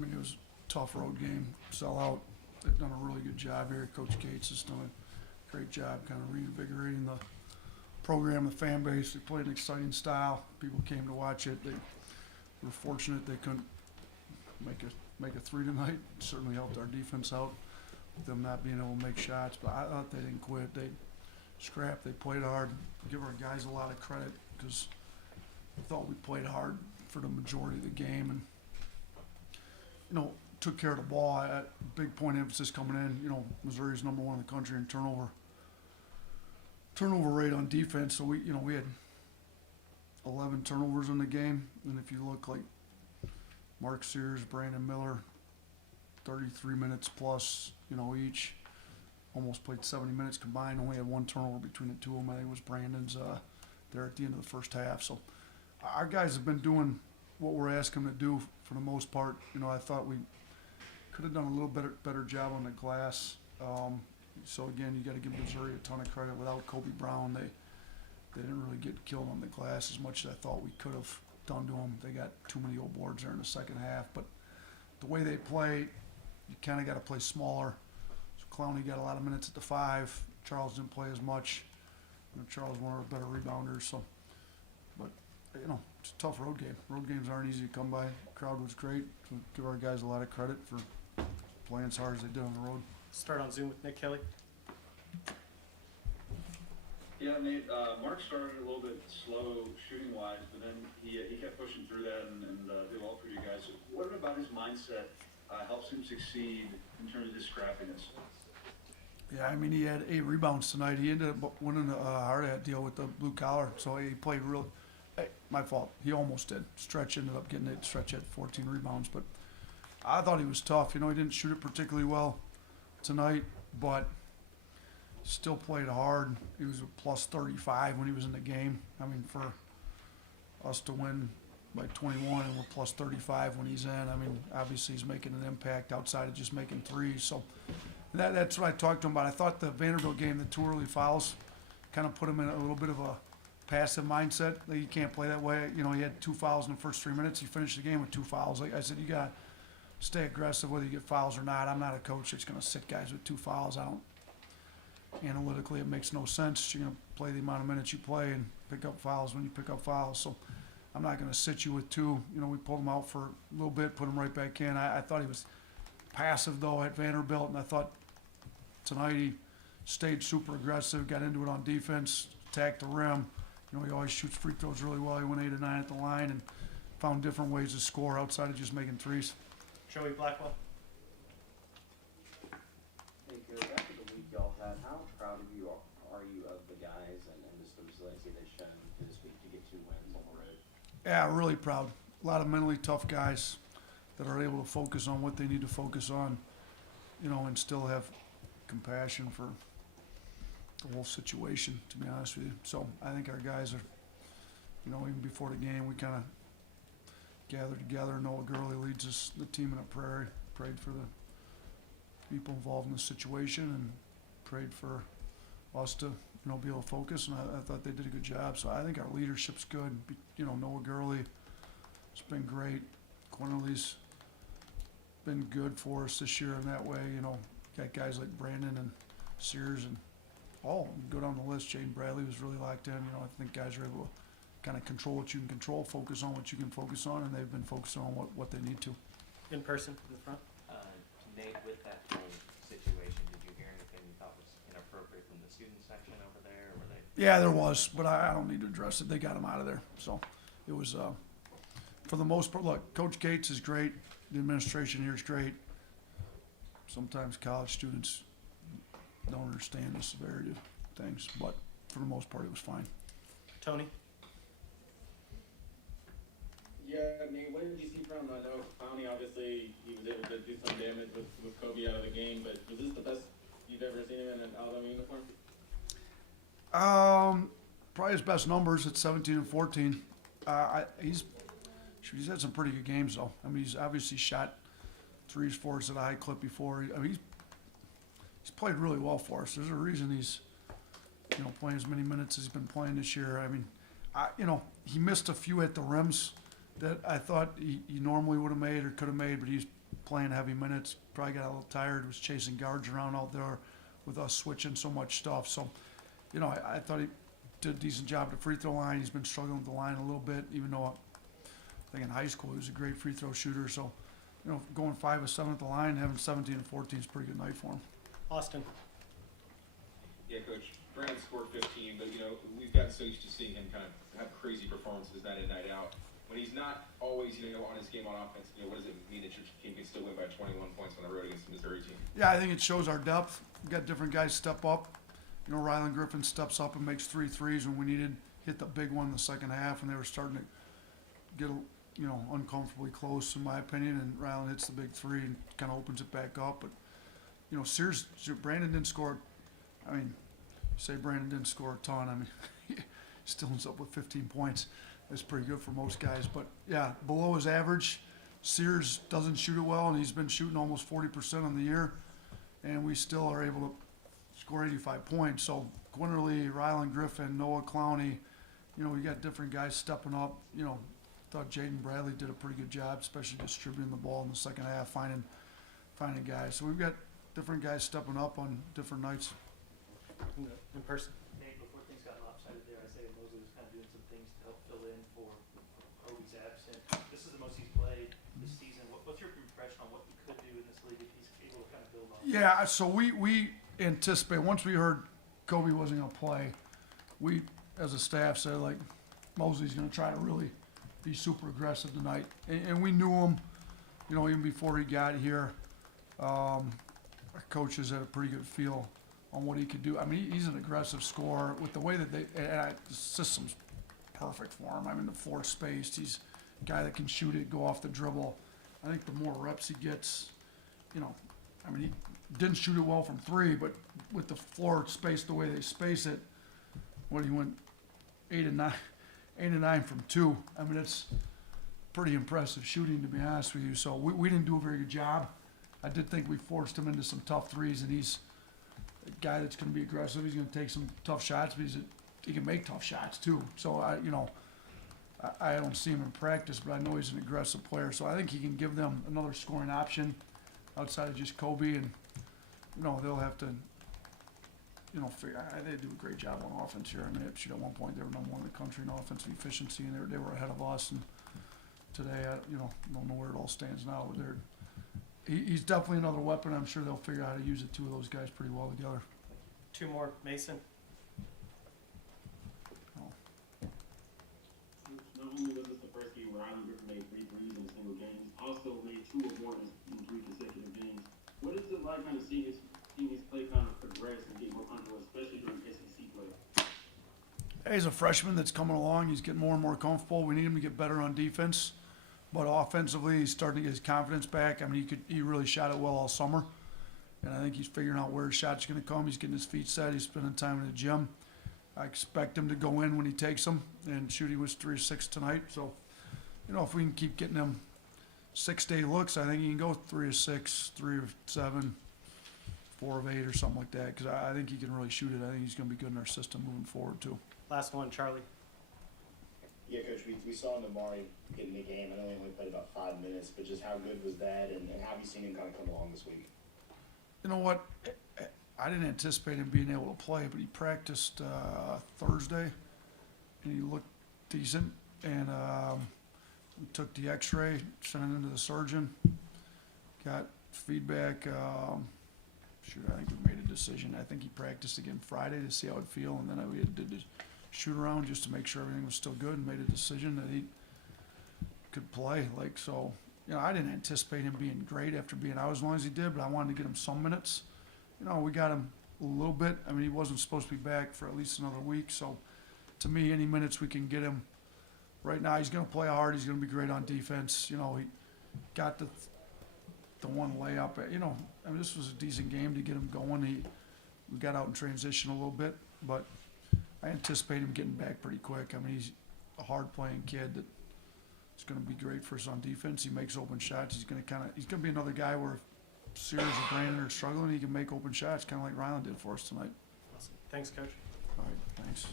I mean, it was a tough road game, sell out. They've done a really good job here. Coach Gates has done a great job kind of reinvigorating the program, the fan base. They played an exciting style. People came to watch it. They were fortunate they couldn't make a three tonight. It certainly helped our defense out with them not being able to make shots. But I thought they didn't quit. They scrapped. They played hard. Give our guys a lot of credit because I thought we played hard for the majority of the game and, took care of the ball. Big point of emphasis coming in. Missouri's number one in the country in turnover rate on defense. So we had 11 turnovers in the game. And if you look like Mark Sears, Brandon Miller, 33 minutes plus, each. Almost played 70 minutes combined. Only had one turnover between the two of them. I think it was Brandon's there at the end of the first half. So our guys have been doing what we're asking them to do for the most part. I thought we could have done a little better job on the glass. So again, you got to give Missouri a ton of credit. Without Kobe Brown, they didn't really get killed on the glass as much as I thought we could have done to them. They got too many old boards there in the second half. But the way they play, you kind of got to play smaller. So Clowney got a lot of minutes at the 5. Charles didn't play as much. Charles was one of our better rebounders. So, but it's a tough road game. Road games aren't easy to come by. The crowd was great. So give our guys a lot of credit for playing as hard as they did on the road. Start on Zoom with Nick Kelly. Yeah, Nate, Mark started a little bit slow shooting-wise, but then he kept pushing through that and did well for you guys. What about his mindset helps him succeed in terms of his scrappiness? Yeah, I mean, he had 8 rebounds tonight. He ended up winning a hard hat deal with the blue collar, so he played real. Hey, my fault. He almost did. Stretch ended up getting it. Stretch had 14 rebounds, but I thought he was tough. He didn't shoot it particularly well tonight, but still played hard. He was a plus 35 when he was in the game. I mean, for us to win by 21 and we're plus 35 when he's in, I mean, obviously he's making an impact outside of just making threes. So that's what I talked to him about. I thought the Vanderbilt game, the 2 early fouls, kind of put him in a little bit of a passive mindset. Like, you can't play that way. He had 2 fouls in the first 3 minutes. He finished the game with 2 fouls. Like I said, you got to stay aggressive whether you get fouls or not. I'm not a coach that's going to sit guys with 2 fouls. Analytically, it makes no sense. You're going to play the amount of minutes you play and pick up fouls when you pick up fouls. So I'm not going to sit you with 2. We pulled him out for a little bit, put him right back in. I thought he was passive, though, at Vanderbilt, and I thought tonight he stayed super aggressive, got into it on defense, attacked the rim. He always shoots free throws really well. He went 8 or 9 at the line and found different ways to score outside of just making threes. Joey Blackwell. Hey, Gary, after the week y'all had, how proud of you are you of the guys and just the resiliency they've shown this week to get 2 wins on the road? Yeah, really proud. A lot of mentally tough guys that are able to focus on what they need to focus on, and still have compassion for the whole situation, to be honest with you. So I think our guys are, even before the game, we kind of gathered together. Noah Gurley leads us, the team in a prayer, prayed for the people involved in the situation and prayed for us to, be able to focus, and I thought they did a good job. So I think our leadership's good. Noah Gurley has been great. Quinterly's been good for us this year in that way. Got guys like Brandon and Sears and go down the list. Jaden Bradley was really locked in. I think guys are able to kind of control what you can control, focus on what you can focus on, and they've been focusing on what they need to. In person, in the front. Nate, with that whole situation, did you hear anything you thought was inappropriate from the student section over there? Were they? Yeah, there was, but I don't need to address it. They got him out of there. So it was, for the most part, look, Coach Gates is great. The administration here is great. Sometimes college students don't understand the severity of things, but for the most part, it was fine. Tony. Yeah, Nate, what did you see from, I know Clowney, obviously, he was able to do some damage with Kobe out of the game, but was this the best you've ever seen him in an Alabama uniform? Probably his best numbers at 17 and 14. He's had some pretty good games, though. I mean, he's obviously shot 3s, 4s at a high clip before. I mean, he's played really well for us. There's a reason he's, playing as many minutes as he's been playing this year. I mean, he missed a few at the rims that I thought he normally would have made or could have made, but he's playing heavy minutes, probably got a little tired, was chasing guards around out there with us switching so much stuff. So, I thought he did a decent job at the free throw line. He's been struggling with the line a little bit, even though I think in high school he was a great free throw shooter. So, going 5 of 7 at the line, having 17 and 14 is a pretty good night for him. Austin. Yeah, Coach. Brandon scored 15, but we've gotten so used to seeing him kind of have crazy performances night in, night out. When he's not always, on his game on offense, what does it mean that your team can still win by 21 points on the road against the Missouri team? Yeah, I think it shows our depth. We've got different guys step up. Rylan Griffin steps up and makes 3 threes when we needed, hit the big one in the second half, and they were starting to get, uncomfortably close, in my opinion, and Rylan hits the big 3 and kind of opens it back up. But, Brandon didn't score, say Brandon didn't score a ton. He still ends up with 15 points. That's pretty good for most guys. But, yeah, below his average. Sears doesn't shoot it well, and he's been shooting almost 40% on the year, and we still are able to score 85 points. So Quinterly, Rylan Griffin, Noah Clowney, we got different guys stepping up. Thought Jaden Bradley did a pretty good job, especially distributing the ball in the second half, finding guys. So we've got different guys stepping up on different nights. In person. Nate, before things got lopsided there, Isaiah Mosley was kind of doing some things to help fill in for Kobe's absent. This is the most he's played this season. What's your impression on what he could do in this league if he's able to kind of build on? Yeah, so we anticipate, once we heard Kobe wasn't going to play, we as a staff said, Mosley's going to try to really be super aggressive tonight. And we knew him, even before he got here. Our coaches had a pretty good feel on what he could do. He's an aggressive scorer with the way that the system's perfect for him. The floor spaced. He's a guy that can shoot it, go off the dribble. I think the more reps he gets, he didn't shoot it well from 3, but with the floor spaced the way they space it, he went 8 and 9 from 2. It's pretty impressive shooting, to be honest with you. So we didn't do a very good job. I did think we forced him into some tough threes, and he's a guy that's going to be aggressive. He's going to take some tough shots, but he can make tough shots too. So I don't see him in practice, but I know he's an aggressive player. So I think he can give them another scoring option outside of just Kobe, and they'll have to figure. They do a great job on offense here. At one point they were number 1 in the country in offensive efficiency, and they were ahead of us. And today, I don't know where it all stands now. But he's definitely another weapon. I'm sure they'll figure out how to use the 2 of those guys pretty well together. 2 more. Mason. Not only was this the first game where Rylan Griffin made 3 threes in a single game, he's also made 2 or more in 3 consecutive games. What is it like kind of seeing his play kind of progress and get more comfortable, especially during SEC play? He's a freshman that's coming along. He's getting more and more comfortable. We need him to get better on defense, but offensively, he's starting to get his confidence back. He really shot it well all summer, and I think he's figuring out where his shot's going to come. He's getting his feet set. He's spending time in the gym. I expect him to go in when he takes them and shoot. He was 3 of 6 tonight. So, if we can keep getting him 6-day looks, I think he can go 3 of 6, 3 of 7, 4 of 8 or something like that, because I think he can really shoot it. I think he's going to be good in our system moving forward too. Last one, Charlie. Yeah, Coach, we saw Namari get in the game. I know he only played about 5 minutes, but just how good was that, and how have you seen him kind of come along this week? You know what? I didn't anticipate him being able to play, but he practiced Thursday, and he looked decent. And we took the X-ray, sent it into the surgeon, got feedback. I think we made a decision. I think he practiced again Friday to see how it'd feel, and then we did the shoot around just to make sure everything was still good, and made a decision that he could play. I didn't anticipate him being great after being out as long as he did, but I wanted to get him some minutes. We got him a little bit. He wasn't supposed to be back for at least another week. So, to me, any minutes we can get him right now, he's going to play hard. He's going to be great on defense. He got the one layup. This was a decent game to get him going. We got out in transition a little bit, but I anticipate him getting back pretty quick. He's a hard-playing kid that is going to be great for us on defense. He makes open shots. He's going to be another guy where Sears or Brandon are struggling, he can make open shots, kind of like Rylan did for us tonight. Awesome. Thanks, Coach. All right, thanks.